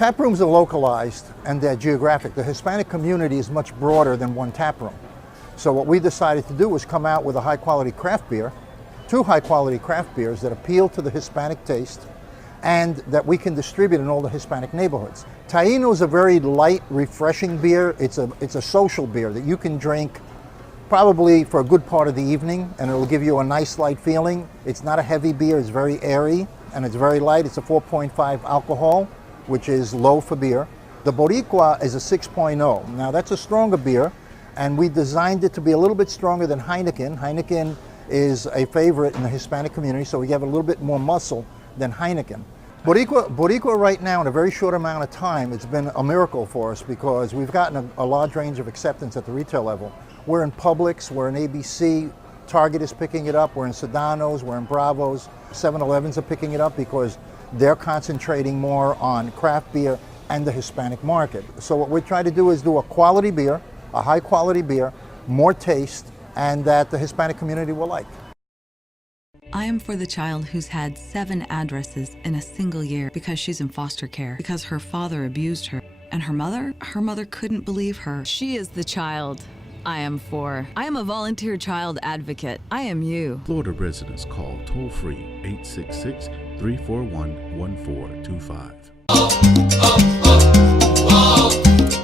Tap rooms are localized and they're geographic. The Hispanic community is much broader than one tap room. So what we decided to do was come out with a high-quality craft beer, 2 high-quality craft beers that appeal to the Hispanic taste and that we can distribute in all the Hispanic neighborhoods. Taino is a very light, refreshing beer. It's a social beer that you can drink probably for a good part of the evening, and it'll give you a nice light feeling. It's not a heavy beer, it's very airy, and it's very light. It's a 4.5 alcohol, which is low for beer. The Boricua is a 6.0. Now that's a stronger beer, and we designed it to be a little bit stronger than Heineken. Heineken is a favorite in the Hispanic community, so we have a little bit more muscle than Heineken. Boricua right now, in a very short amount of time, it's been a miracle for us because we've gotten a large range of acceptance at the retail level. We're in Publix, we're in ABC, Target is picking it up, we're in Sedano's, we're in Bravo's, 7-Elevens are picking it up because they're concentrating more on craft beer and the Hispanic market. So what we're trying to do is do a quality beer, a high quality beer, more taste, and that the Hispanic community will like. I am for the child who's had 7 addresses in a single year because she's in foster care, because her father abused her. And her mother couldn't believe her. She is the child I am for. I am a volunteer child advocate. I am you. Florida residents call toll-free 866-341-1425.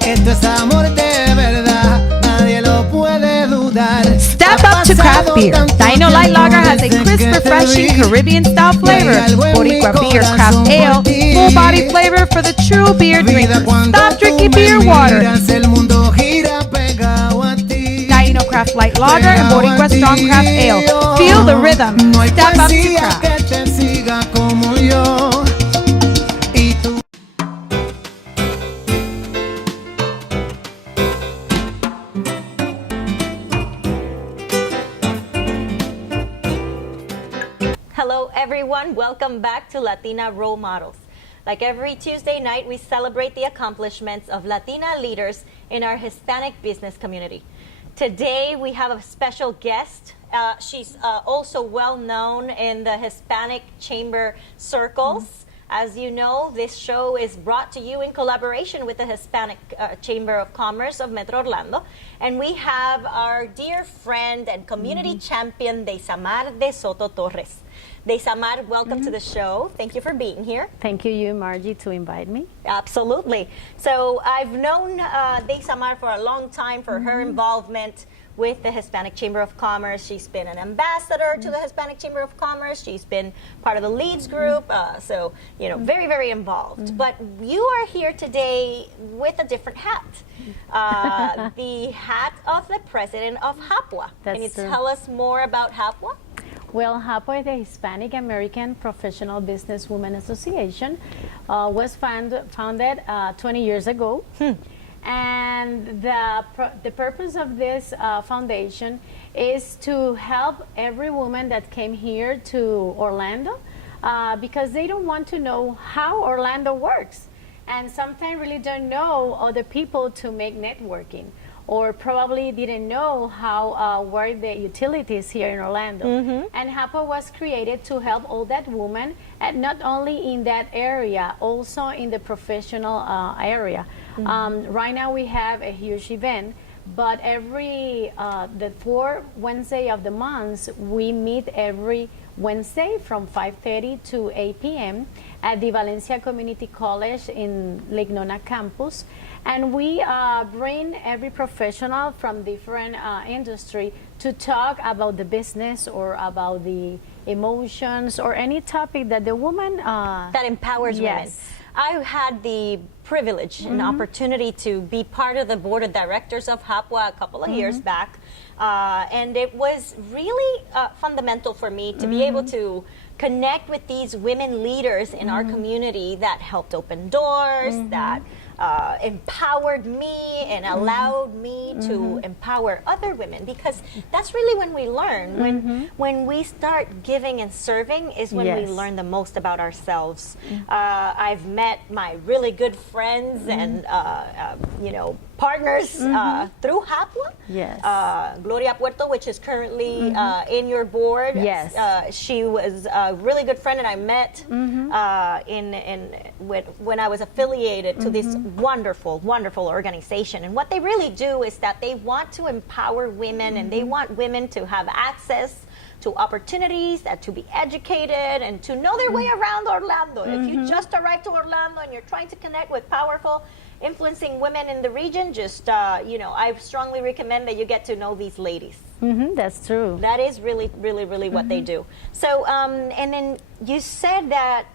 Esto es amor de verdad, nadie lo puede dudar. Step up to craft beer. Dino Light Lager has a crisp, refreshing Caribbean-style flavor. Boricua Beer Craft Ale, full-body flavor for the true beer drinker. Stop drinking beer water. Dino Craft Light Lager and Boricua Strong Craft Ale. Feel the rhythm. Step up to craft. Hello everyone, welcome back to Latina Role Models. Like every Tuesday night, we celebrate the accomplishments of Latina leaders in our Hispanic business community. Today we have a special guest. She's also well known in the Hispanic Chamber circles. As you know, this show is brought to you in collaboration with the Hispanic Chamber of Commerce of Metro Orlando. And we have our dear friend and community champion, Deisamar de Soto Torres. Deisamar, welcome to the show. Thank you for being here. Thank you, Margie, to invite me. Absolutely. So I've known Deisamar for a long time for her involvement with the Hispanic Chamber of Commerce. She's been an ambassador to the Hispanic Chamber of Commerce. She's been part of the Leads group. So, you know, very, very involved. But you are here today with a different hat. The hat of the president of HAPBWA. Can you tell us more about HAPBWA? Well, HAPBWA is the Hispanic American Professional Business Women Association. Was founded 20 years ago. And the purpose of this foundation is to help every woman that came here to Orlando because they don't want to know how Orlando works. And sometimes really don't know other people to make networking, or probably didn't know how work the utilities here in Orlando. And HAPBWA was created to help all that women, and not only in that area, also in the professional area. Right now we have a huge event, but every the 4th Wednesday of the month, we meet every Wednesday from 5:30 to 8 p.m. at the Valencia Community College in Lake Nona campus. And we bring every professional from different industry to talk about the business or about the emotions or any topic that the woman that empowers women. I had the privilege and opportunity to be part of the board of directors of HAPBWA a couple of years back, and it was really fundamental for me to be able to connect with these women leaders in our community that helped open doors, that empowered me and allowed me to empower other women, because that's really when we learn. When we start giving and serving is when we learn the most about ourselves. I've met my really good friends and partners through HAPBWA. Yes. Gloria Puerto, which is currently in your board. Yes. She was a really good friend, and I met when I was affiliated to this wonderful, wonderful organization. And what they really do is that they want to empower women, and they want women to have access to opportunities, to be educated, and to know their way around Orlando. If you just arrived to Orlando and you're trying to connect with powerful, influencing women in the region, just, I strongly recommend that you get to know these ladies. That's true. That is really, really, really what they do. So, and then you said that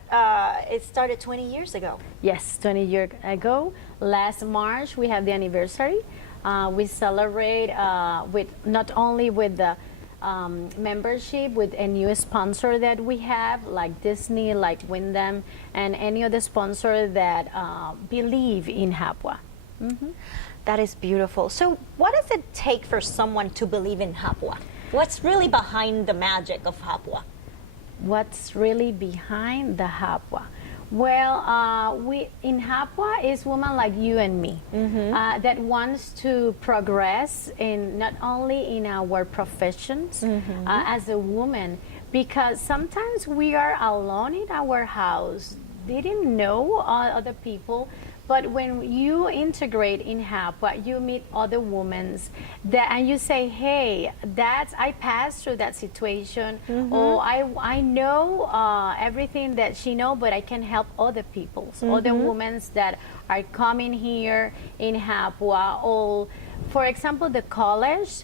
it started 20 years ago. Yes, 20 years ago. Last March, we have the anniversary. We celebrate with not only with the membership, with a new sponsor that we have, like Disney, like Wyndham, and any other sponsor that believe in HAPBWA. That is beautiful. So what does it take for someone to believe in HAPBWA? What's really behind the magic of HAPBWA? What's really behind the HAPBWA? Well, we in HAPBWA is women like you and me that wants to progress in not only in our professions as a woman, because sometimes we are alone in our house, didn't know other people. But when you integrate in HAPBWA, you meet other women and you say, hey, I passed through that situation, or I know everything that she knows, but I can help other people, other women that are coming here in HAPBWA. Or, for example, the college,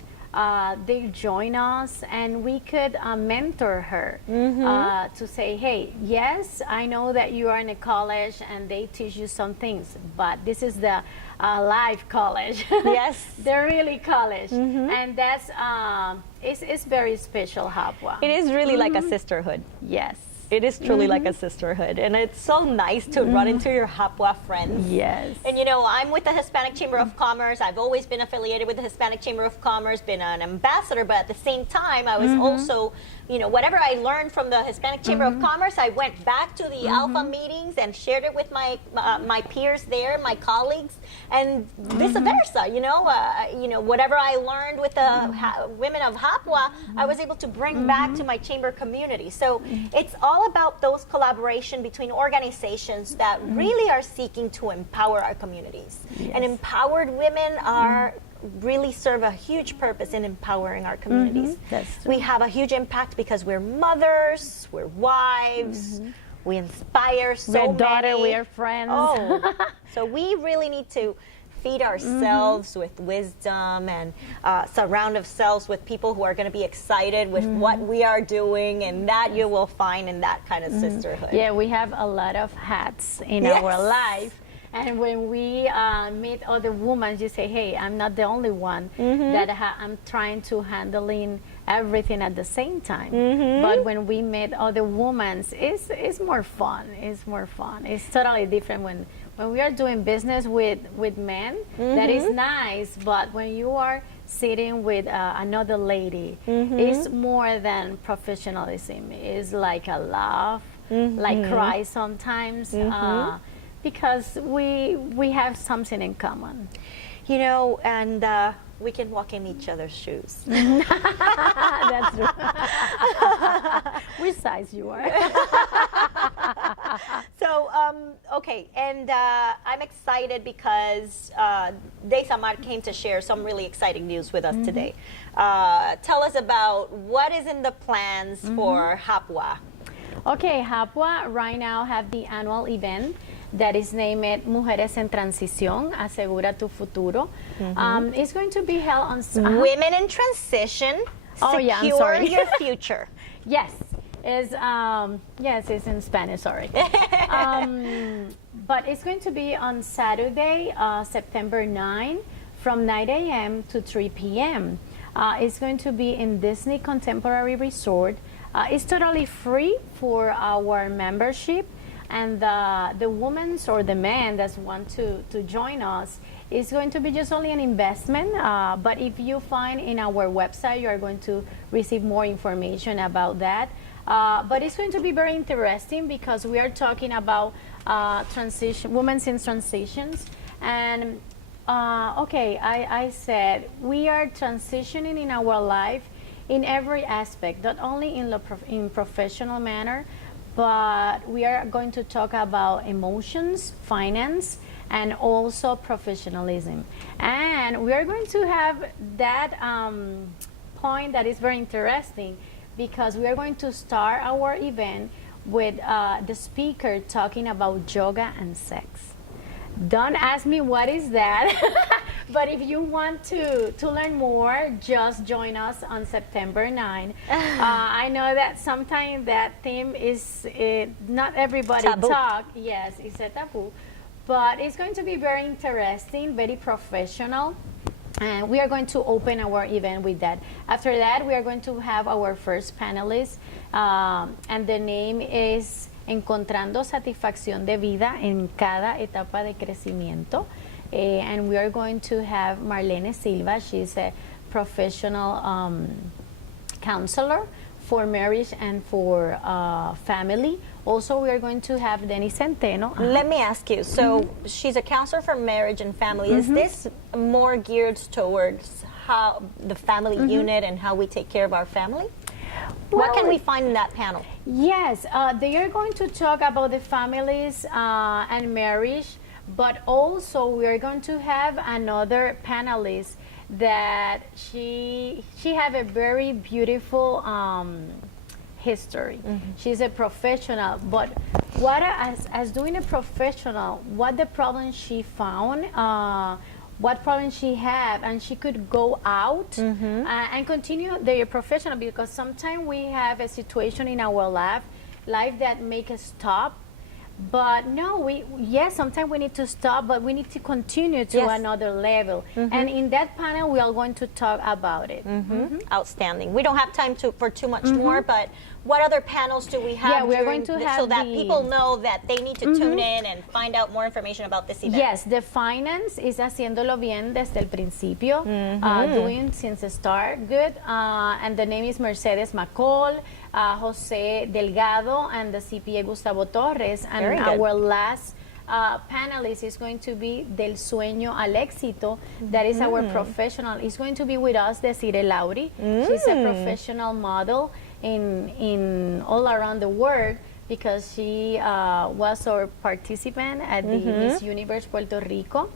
they join us, and we could mentor her to say, hey, yes, I know that you are in a college and they teach you some things, but this is the live college. Yes. They're really college. And that's, it's very special, HAPBWA. It is really like a sisterhood. Yes. It is truly like a sisterhood, and it's so nice to run into your HAPBWA friends. Yes. And I'm with the Hispanic Chamber of Commerce. I've always been affiliated with the Hispanic Chamber of Commerce, been an ambassador, but at the same time, I was also, whatever I learned from the Hispanic Chamber of Commerce, I went back to the Alpha meetings and shared it with my my peers there, my colleagues, and vice versa. Whatever I learned with the women of HAPBWA, I was able to bring back to my chamber community. So it's all about those collaboration between organizations that really are seeking to empower our communities. Yes. And empowered women are really serve a huge purpose in empowering our communities. That's true. We have a huge impact because we're mothers, we're wives, we inspire so many. We're daughter, we are friends. Oh, so we really need to feed ourselves with wisdom and surround ourselves with people who are going to be excited with what we are doing, and that you will find in that kind of sisterhood. Yeah, we have a lot of hats in our life. And when we meet other women, you say, hey, I'm not the only one that I'm trying to handling everything at the same time. But when we meet other women, it's more fun. It's more fun. It's totally different when we are doing business with men. That is nice, but when you are sitting with another lady, it's more than professionalism. It's like a laugh, like cry sometimes. Because we have something in common. And we can walk in each other's shoes. That's true. Which size you are? So, okay, and I'm excited because Deisamar came to share some really exciting news with us today. Tell us about what is in the plans for HAPBWA. Okay, HAPBWA right now have the annual event that is named Mujeres en Transición, Asegura tu Futuro. It's going to be held on... Women in Transition, Secure Your Future. Yes, it's in Spanish, sorry. But it's going to be on Saturday, September 9, from 9 a.m. to 3 p.m. It's going to be in Disney Contemporary Resort. It's totally free for our membership. And the women or the men that want to join us, it's going to be just only an investment. But if you find in our website, you are going to receive more information about that. But it's going to be very interesting because we are talking about women in transitions. And okay, I said we are transitioning in our life in every aspect, not only in professional manner, but we are going to talk about emotions, finance, and also professionalism. And we are going to have that point that is very interesting because we are going to start our event with the speaker talking about yoga and sex. Don't ask me what is that, but if you want to learn more, just join us on September 9. I know that sometimes that theme is not everybody taboo. talk. Yes, it's a taboo, but it's going to be very interesting, very professional. And we are going to open our event with that. After that, we are going to have our first panelist, and the name is Encontrando Satisfacción de Vida en Cada Etapa de Crecimiento. And we are going to have Marlene Silva. She's a professional counselor for marriage and for family. Also, we are going to have Denny Centeno. Let me ask you, so she's a counselor for marriage and family. Is this more geared towards how the family unit and how we take care of our family? What can we find in that panel? Yes, they are going to talk about the families and marriage, but also we are going to have another panelist that she have a very beautiful history. She's a professional, but what as doing a professional, what the problem she found, what problem she had, and she could go out and continue their professional, because sometimes we have a situation in our life that make us stop. But no, sometimes we need to stop, but we need to continue to another level. And in that panel, we are going to talk about it. Outstanding. We don't have time for too much more, but what other panels do we have? Yeah, we are going to have so that people know that they need to tune in and find out more information about this event. Yes, the finance is haciéndolo bien desde el principio, doing since the start good. And the name is Mercedes McCall, Jose Delgado, and the CPA Gustavo Torres. And our last panelist is going to be Del Sueño al Éxito. That is our professional. Is going to be with us, Desiree Lauri. She's a professional model in all around the world, because she was our participant at the Miss Universe Puerto Rico.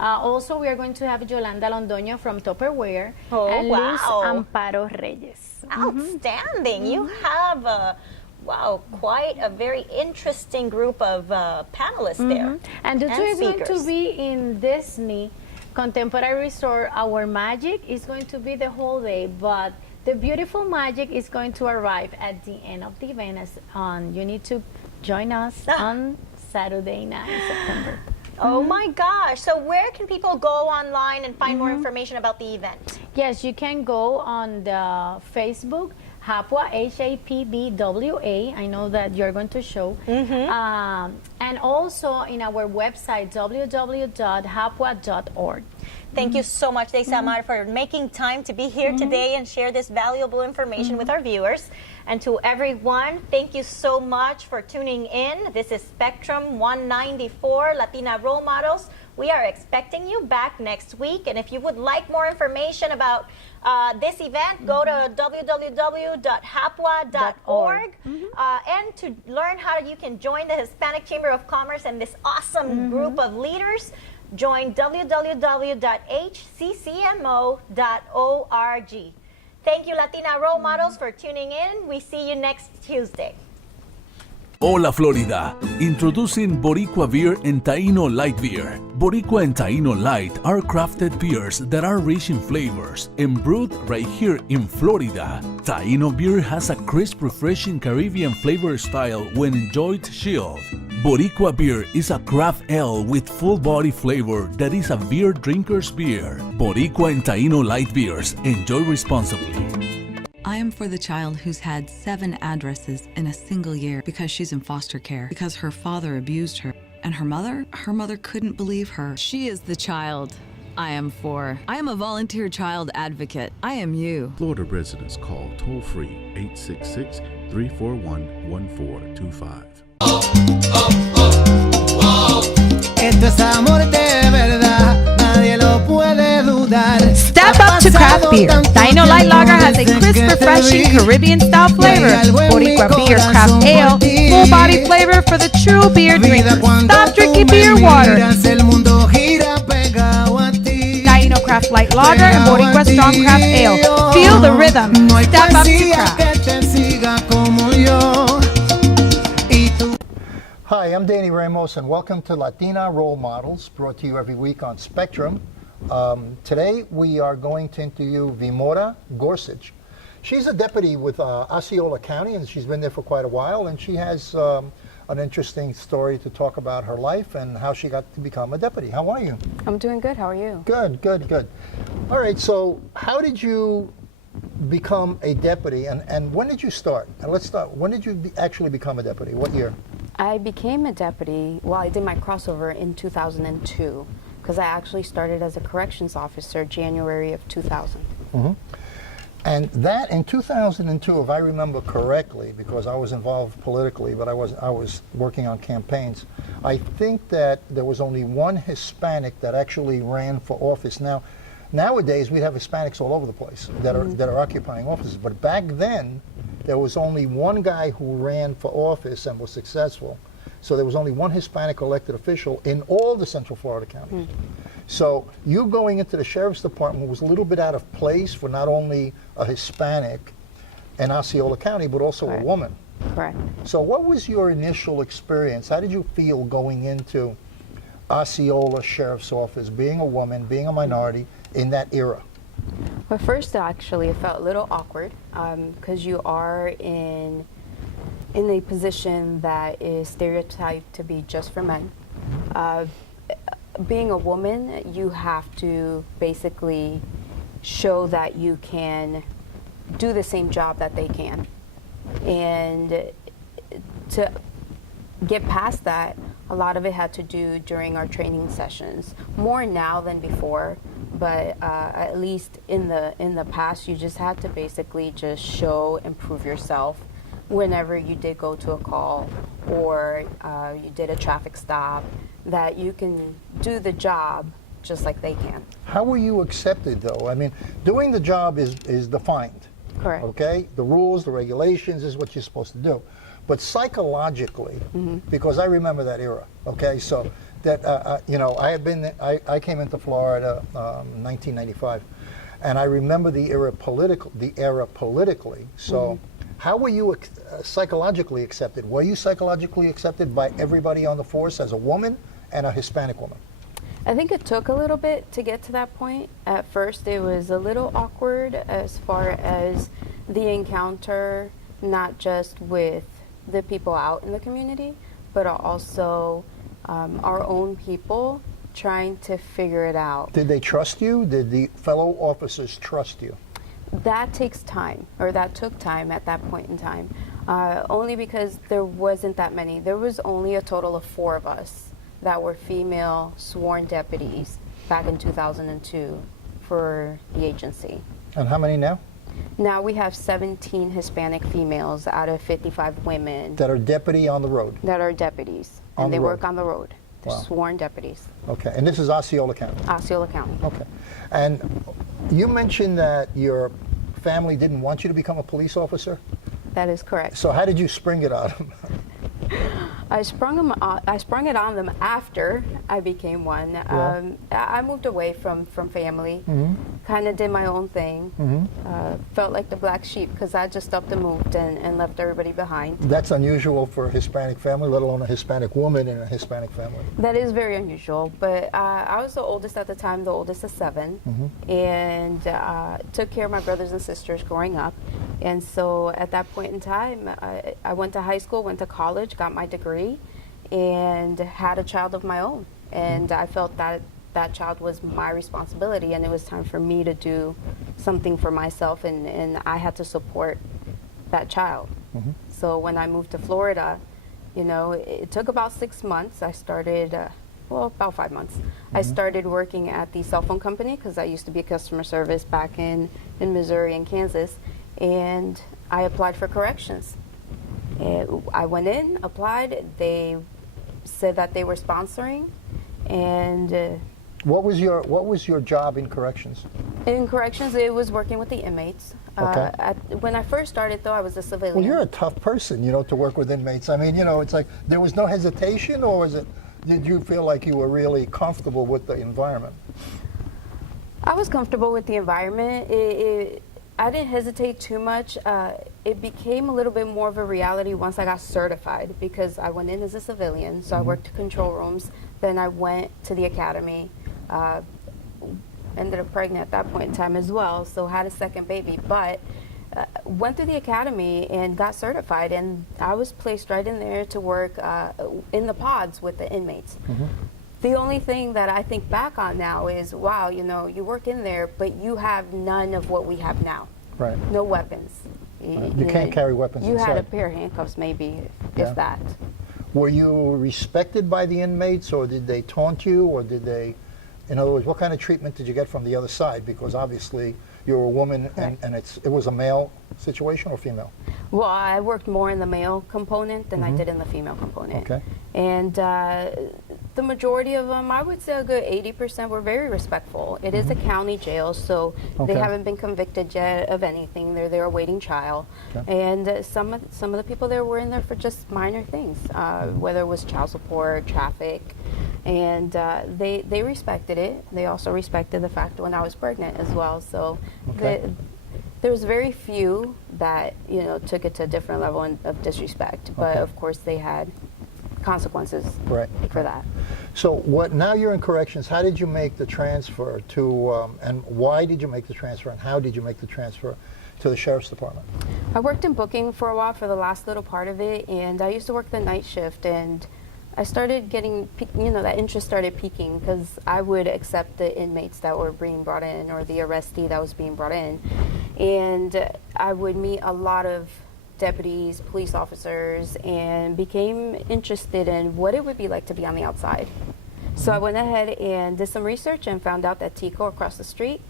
Also, we are going to have Yolanda Londoño from Tupperware and Luz Amparo Reyes. Outstanding. You have quite a very interesting group of panelists there. And the two is going to be in Disney Contemporary Resort. Our magic is going to be the whole day, but the beautiful magic is going to arrive at the end of the event. You need to join us on Saturday, 9 September. Oh my gosh. So where can people go online and find more information about the event? Yes, you can go on the Facebook, HAPBWA, HAPBWA. I know that you're going to show. And also in our website, www.hapbwa.org. Thank you so much, Deisamar, for making time to be here today and share this valuable information with our viewers. And to everyone, thank you so much for tuning in. This is Spectrum 194 Latina Role Models. We are expecting you back next week. And if you would like more information about this event, go to www.hapbwa.org. And to learn how you can join the Hispanic Chamber of Commerce and this awesome group of leaders, join www.hccmo.org. Thank you, Latina Role Models, for tuning in. We see you next Tuesday. Hola Florida, introducing Boricua Beer and Taino Light Beer. Boricua and Taino Light are crafted beers that are rich in flavors and brewed right here in Florida. Taino beer has a crisp, refreshing Caribbean flavor style when enjoyed chilled. Boricua beer is a craft ale with full body flavor that is a beer drinker's beer. Boricua and Taino Light Beers. Enjoy responsibly. I am for the child who's had 7 addresses in a single year because she's in foster care, because her father abused her. And her mother couldn't believe her. She is the child I am for. I am a volunteer child advocate. I am you. Florida residents call toll-free 866-341-1425. Esto es amor de verdad, nadie lo puede dudar. Step up to craft beer. Dino Light Lager has a crisp, refreshing Caribbean-style flavor. Boricua Beer Craft Ale, full-body flavor for the true beer drinker. Stop drinking beer water. El mundo gira pegado a ti. Dino Craft Light Lager and Boricua Strong Craft Ale. Feel the rhythm. No hay Step up to poesía craft. que te siga como yo. Y tú. Hi, I'm Danny Ramos, and welcome to Latina Role Models, brought to you every week on Spectrum. Today we are going to interview Vimara Gorsuch. She's a deputy with Osceola County, and she's been there for quite a while, and she has an interesting story to talk about her life and how she got to become a deputy. How are you? I'm doing good. How are you? Good, good, good. All right, so how did you become a deputy, and when did you start? And let's start, when did you actually become a deputy? What year? I became a deputy, well, I did my crossover in 2002, because I actually started as a corrections officer January of 2000. Mm-hmm. And that in 2002, if I remember correctly, because I was involved politically, but I was working on campaigns, I think that there was only one Hispanic that actually ran for office. Now, nowadays we have Hispanics all over the place that are occupying offices, but back then there was only one guy who ran for office and was successful. So there was only one Hispanic elected official in all the Central Florida counties. So you going into the Sheriff's Department was a little bit out of place for not only a Hispanic in Osceola County, but also a woman. Correct. So what was your initial experience? How did you feel going into Osceola Sheriff's Office, being a woman, being a minority in that era? Well, first, actually, it felt a little awkward, because you are in a position that is stereotyped to be just for men. Being a woman, you have to basically show that you can do the same job that they can. And to get past that, a lot of it had to do during our training sessions. More now than before, but at least in the past, you just had to basically just show and prove yourself whenever you did go to a call or you did a traffic stop, that you can do the job just like they can. How were you accepted, though? I mean, doing the job is defined. Correct. Okay? The rules, the regulations is what you're supposed to do. But psychologically, because I remember that era, okay? So that, you know, I came into Florida in 1995, and I remember the era politically. So how were you psychologically accepted? Were you psychologically accepted by everybody on the force as a woman and a Hispanic woman? I think it took a little bit to get to that point. At first, it was a little awkward as far as the encounter, not just with the people out in the community, but also our own people trying to figure it out. Did they trust you? Did the fellow officers trust you? That takes time, or that took time at that point in time, only because there wasn't that many. There was only a total of 4 of us that were female sworn deputies back in 2002 for the agency. And how many now? Now we have 17 Hispanic females out of 55 women That are deputy on the road? that are deputies, On and the they road. work on the road. They're Wow. sworn deputies, Okay, and this is Osceola County? Osceola County. Okay. And you mentioned that your family didn't want you to become a police officer? That is correct. So how did you spring it on them? I sprung it on them after I became one. Yeah. I moved away from family, kind of did my own thing. Felt like the black sheep because I just up and moved and left everybody behind. That's unusual for a Hispanic family, let alone a Hispanic woman in a Hispanic family. That is very unusual, but I was the oldest at the time, the oldest of 7, and took care of my brothers and sisters growing up. And so at that point in time, I went to high school, went to college, got my degree, and had a child of my own. And I felt that that child was my responsibility, and it was time for me to do something for myself, and I had to support that child. So when I moved to Florida, you know, it took about 6 months. I started, well, about 5 months. I started working at the cell phone company because I used to be a customer service back in Missouri and Kansas, and I applied for corrections. I went in, applied, they said that they were sponsoring, and What was your job in corrections? in corrections, it was working with the inmates. Okay. When I first started, though, I was a civilian. Well, you're a tough person, you know, to work with inmates. I mean, you know, it's like there was no hesitation, or did you feel like you were really comfortable with the environment? I was comfortable with the environment. I didn't hesitate too much. It became a little bit more of a reality once I got certified, because I went in as a civilian, so I worked control rooms. Then I went to the academy. Ended up pregnant at that point in time as well, so had a second baby. But went through the academy and got certified, and I was placed right in there to work in the pods with the inmates. The only thing that I think back on now is, wow, you know, you work in there, but you have none of what we have now. Right. No weapons. You can't carry weapons You inside. had a pair of handcuffs, maybe, Yeah. if that. Were you respected by the inmates, or did they taunt you, or did they, in other words, what kind of treatment did you get from the other side? Because obviously you're a woman, and it was a male situation or female? Well, I worked more in the male component than I did in the female component. Okay. And the majority of them, I would say a good 80%, were very respectful. It is a county jail, so Okay. they haven't been convicted yet of anything. They're there awaiting trial. Okay. And some of the people there were in there for just minor things, whether it was child support, traffic, and they respected it. They also respected the fact when I was pregnant as well. So Okay. there was very few that, you know, took it to a different level of disrespect. But Okay. of course, they had consequences Right. for that. So now you're in corrections. How did you make the transfer to, and why did you make the transfer, and how did you make the transfer to the Sheriff's Department? I worked in booking for a while for the last little part of it, and I used to work the night shift, and I started getting, you know, that interest started peaking because I would accept the inmates that were being brought in, or the arrestee that was being brought in, and I would meet a lot of deputies, police officers, and became interested in what it would be like to be on the outside. So I went ahead and did some research and found out that Tico across the street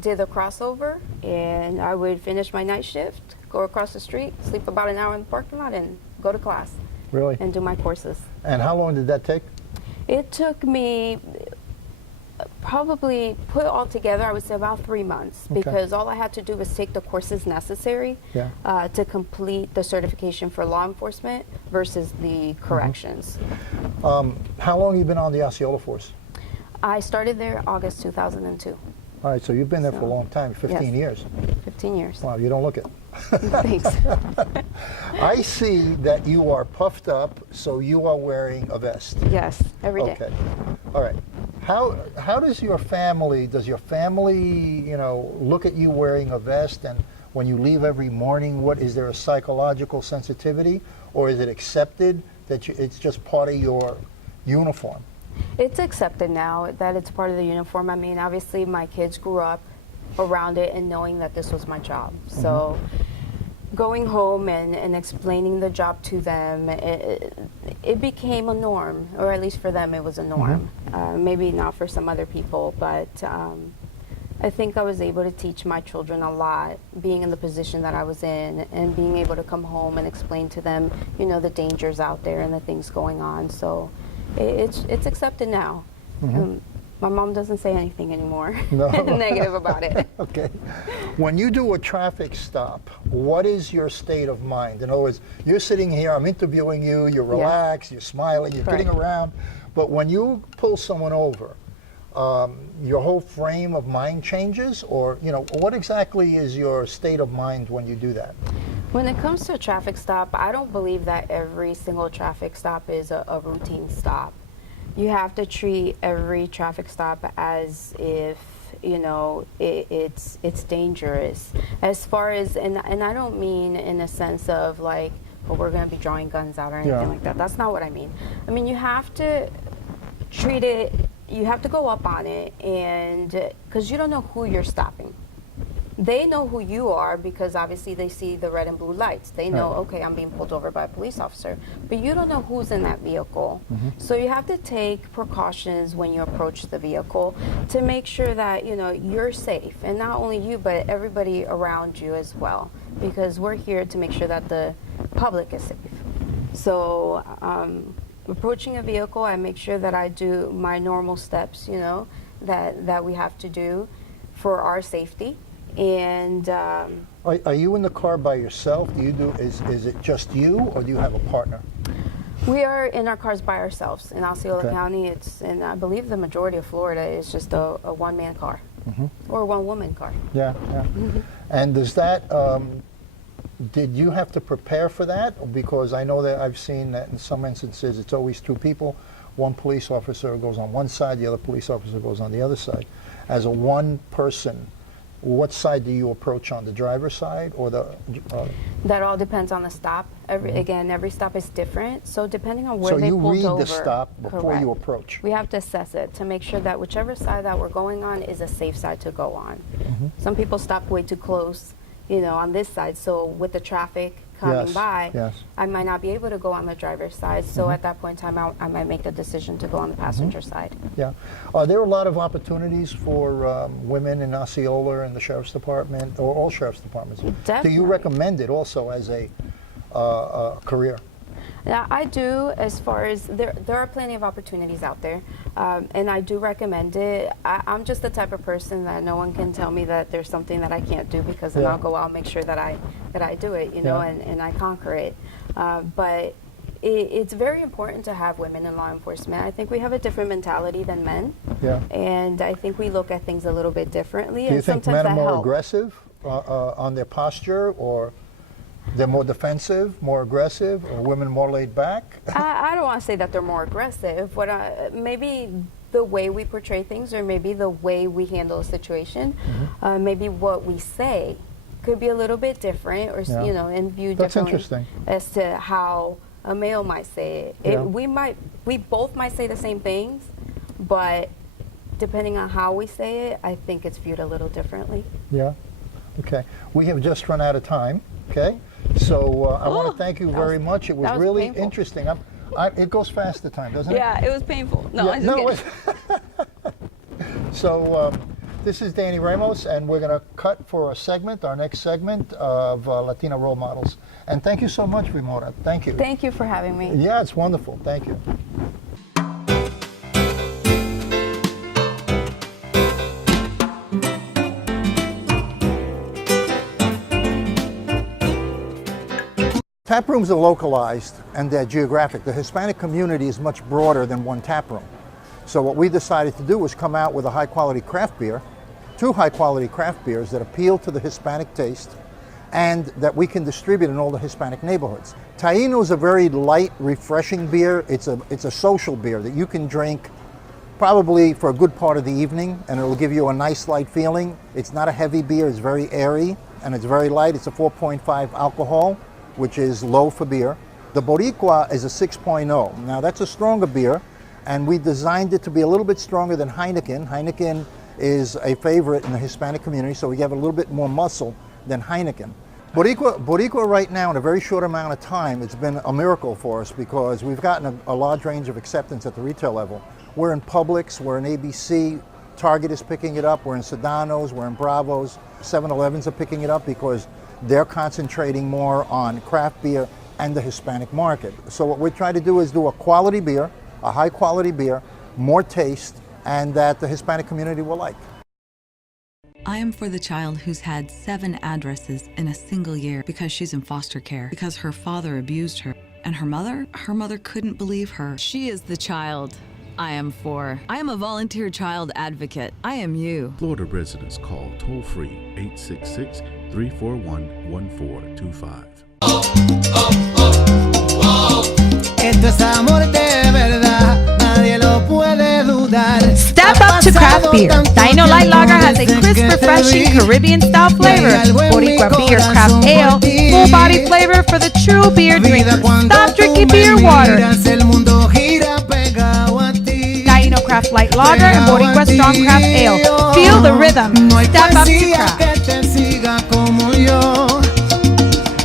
did the crossover, and I would finish my night shift, go across the street, sleep about an hour in the parking lot, and go to class Really? and do my courses. And how long did that take? It took me probably, put all together, I would say about 3 months, Okay. because all I had to do was take the courses necessary Yeah. to complete the certification for law enforcement versus the corrections. How long have you been on the Osceola force? I started there August 2002, All right, so you've been there for a So, long time, 15 years. 15 years. Wow, you don't look it. Thanks. I see that you are puffed up, so you are wearing a vest. Yes, every day. Okay. All right. How does your family, you know, look at you wearing a vest, and when you leave every morning, is there a psychological sensitivity, or is it accepted that it's just part of your uniform? It's accepted now that it's part of the uniform. I mean, obviously my kids grew up around it and knowing that this was my job. So going home and explaining the job to them, it became a norm, or at least for them it was a norm. Maybe not for some other people, but I think I was able to teach my children a lot, being in the position that I was in, and being able to come home and explain to them, you know, the dangers out there and the things going on. So it's accepted now. My mom doesn't say anything anymore negative about it. Okay. When you do a traffic stop, what is your state of mind? In other words, you're sitting here, I'm interviewing you, you're relaxed, you're smiling, you're Correct. getting around, but when you pull someone over, your whole frame of mind changes, or, you know, what exactly is your state of mind when you do that? When it comes to a traffic stop, I don't believe that every single traffic stop is a routine stop. You have to treat every traffic stop as if, you know, it's dangerous. As far as, and I don't mean in a sense of like, well, we're going to be drawing guns out or anything like that. That's not what I mean. I mean, you have to treat it, you have to go up on it, and because you don't know who you're stopping. They know who you are because obviously they see the red and blue lights. They know, okay, I'm being pulled over by a police officer, but you don't know who's in that vehicle. So you have to take precautions when you approach the vehicle to make sure that, you know, you're safe, and not only you, but everybody around you as well, because we're here to make sure that the public is safe. So approaching a vehicle, I make sure that I do my normal steps, you know, that we have to do for our safety. And Are you in the car by yourself? Is it just you, or do you have a partner? we are in our cars by ourselves. In Osceola County, and I believe the majority of Florida is just a one-man car or a one-woman car. Yeah. And does that, did you have to prepare for that? Because I know that I've seen that in some instances it's always two people. One police officer goes on one side, the other police officer goes on the other side. As a one person, what side do you approach on, the driver's side or the? That all depends on the stop. Again, every stop is different. So depending on where they pulled over. So you read the stop before you approach. We have to assess it to make sure that whichever side that we're going on is a safe side to go on. Some people stop way too close, you know, on this side. So with the traffic coming by, I might not be able to go on the driver's side. So at that point in time, I might make the decision to go on the passenger side. Yeah. Are there a lot of opportunities for women in Osceola and the Sheriff's Department, or all Sheriff's Departments? Definitely. Do you recommend it also as a career? Yeah, I do, as far as there are plenty of opportunities out there, and I do recommend it. I'm just the type of person that no one can tell me that there's something that I can't do, because then I'll go out and make sure that I do it, you know, and I conquer it. But it's very important to have women in law enforcement. I think we have a different mentality than men, and I think we look at things a little bit differently. Do you think men are more aggressive on their posture, or they're more defensive, more aggressive, or women more laid back? I don't want to say that they're more aggressive, but maybe the way we portray things, or maybe the way we handle a situation, maybe what we say could be a little bit different, or you know, and viewed differently as to how a male might say it. We both might say the same things, but depending on how we say it, I think it's viewed a little differently. Yeah. Okay. We have just run out of time. Okay. So I want to thank you very much. It was really interesting. It goes fast the time, doesn't it? Yeah, it was painful. No, I just So this is Danny Ramos, and we're going to cut for a segment, our next segment of Latina Role Models. And thank you so much, Vimara. Thank you. Thank you for having me. Yeah, it's wonderful. Thank you. Tap rooms are localized and they're geographic. The Hispanic community is much broader than one tap room. So what we decided to do was come out with a high-quality craft beer, two high-quality craft beers that appeal to the Hispanic taste and that we can distribute in all the Hispanic neighborhoods. Taino is a very light, refreshing beer. It's a social beer that you can drink probably for a good part of the evening, and it'll give you a nice light feeling. It's not a heavy beer, it's very airy, and it's very light. It's a 4.5 alcohol, which is low for beer. The Boricua is a 6.0. Now that's a stronger beer, and we designed it to be a little bit stronger than Heineken. Heineken is a favorite in the Hispanic community, so we have a little bit more muscle than Heineken. Boricua right now, in a very short amount of time, it's been a miracle for us because we've gotten a large range of acceptance at the retail level. We're in Publix, we're in ABC, Target is picking it up, we're in Sedano's, we're in Bravo's, 7-Elevens are picking it up because they're concentrating more on craft beer and the Hispanic market. So what we're trying to do is do a quality beer, a high quality beer, more taste, and that the Hispanic community will like. I am for the child who's had 7 addresses in a single year because she's in foster care, because her father abused her. And her mother couldn't believe her. She is the child I am for. I am a volunteer child advocate. I am you. Florida residents call toll-free 866-341-1425. Esto es amor de verdad, nadie lo puede dudar. Step up to craft beer. Dino Light Lager has a crisp, refreshing Caribbean-style flavor. Boricua Beer Craft Ale, full-body flavor for the true beer drinker. Stop drinking beer water. Dino Craft Light Lager strong craft ale. Feel the rhythm. No hay Step up to poesía craft. que te siga como yo.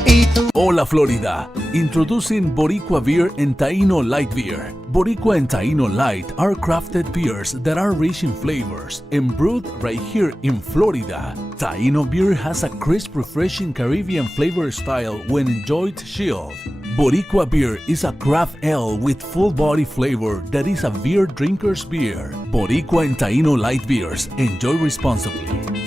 Y tú Hola Florida, introducing Boricua Beer and Taino Light Beer. Boricua and Taino Light are crafted beers that are rich in flavors and brewed right here in Florida. Taino beer has a crisp, refreshing Caribbean flavor style when enjoyed chilled. Boricua beer is a craft ale with full body flavor that is a beer drinker's beer. Boricua and Taino Light Beers, enjoy responsibly.